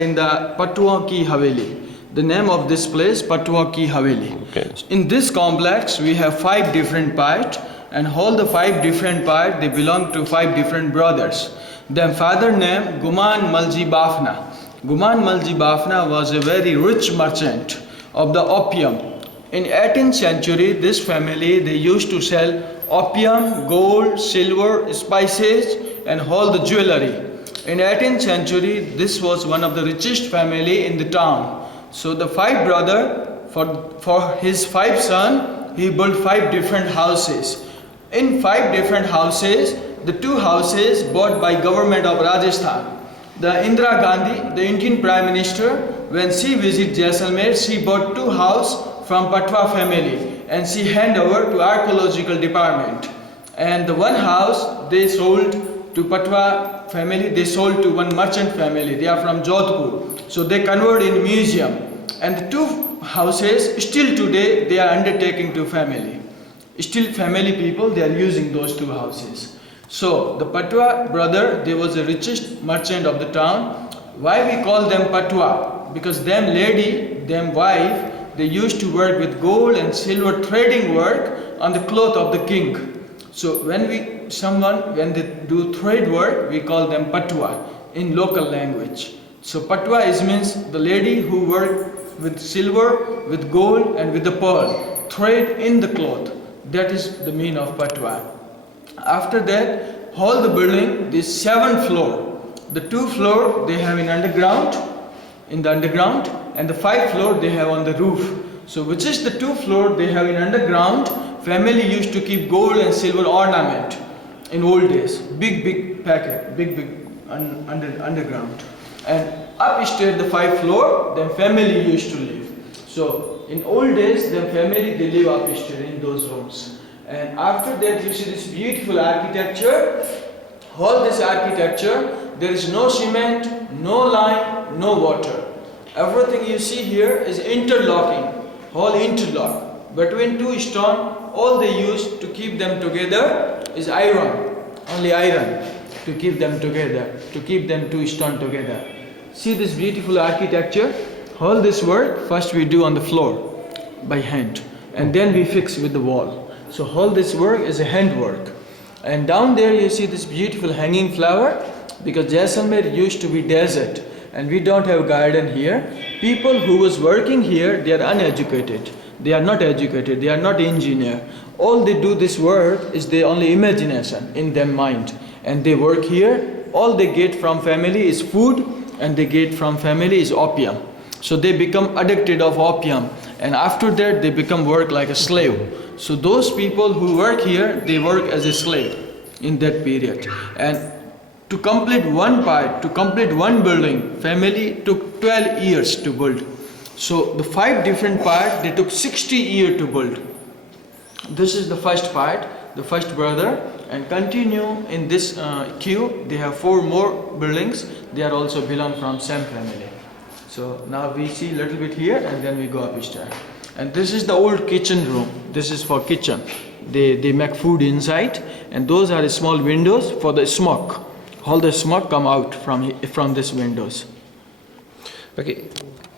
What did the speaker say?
in the Patwa Ki Haveli. The name of this place, Patwa Ki Haveli. Okay. In this complex, we have 5 different parts, and all the 5 different parts, they belong to 5 different brothers. Their father name Guman Malji Bafna. Guman Malji Bafna was a very rich merchant of the opium. In 18th century, this family, they used to sell opium, gold, silver, spices, and all the jewelry. In 18th century, this was one of the richest family in the town. So the 5 brother, for his 5 son, he built 5 different houses. In 5 different houses, the 2 houses bought by government of Rajasthan. The Indira Gandhi, the Indian Prime Minister, when she visited Jaisalmer, she bought 2 houses from Patwa family and she handed over to archaeological department. And the 1 house they sold to Patwa family, they sold to one merchant family. They are from Jodhpur. So they converted in museum. And the 2 houses, still today, they are undertaking to family. Still family people, they are using those 2 houses. So the Patwa brother, they was the richest merchant of the town. Why we call them Patwa? Because them lady, them wife, they used to work with gold and silver trading work on the cloth of the king. So when they do trade work, we call them Patwa in local language. So Patwa means the lady who work with silver, with gold and with the pearl, trade in the cloth. That is the meaning of Patwa. After that, all the building, this 7 floor. The 2 floor they have in the underground, and the 5 floor they have on the roof. So which is the 2 floor they have in underground, family used to keep gold and silver ornament in old days. Big packet, underground. And upstairs the 5 floor, then family used to live. So in old days, the family they live upstairs in those rooms. And after that you see this beautiful architecture. All this architecture, there is no cement, no lime, no water. Everything you see here is interlocking, all interlock. Between 2 stones, all they use to keep them together is iron, only iron to keep them together, to keep them 2 stones together. See this beautiful architecture. All this work first we do on the floor by hand, and then we fix with the wall. So all this work is a hand work. And down there you see this beautiful hanging flower, because Jaisalmer used to be desert and we don't have garden here. People who was working here, they are uneducated. They are not educated, they are not engineer. All they do this work is they only imagination in their mind. And they work here, all they get from family is food, and they get from family is opium. So they become addicted of opium, and after that they become work like a slave. So those people who work here, they work as a slave in that period. And to complete one part, to complete one building, family took 12 years to build. So the 5 different parts, they took 60 years to build. This is the first part, the first brother, and continue in this queue, they have 4 more buildings. They are also belong from same family. So now we see a little bit here and then we go upstairs. And this is the old kitchen room. This is for kitchen. They make food inside, and those are the small windows for the smoke. All the smoke come out from these windows. Okay.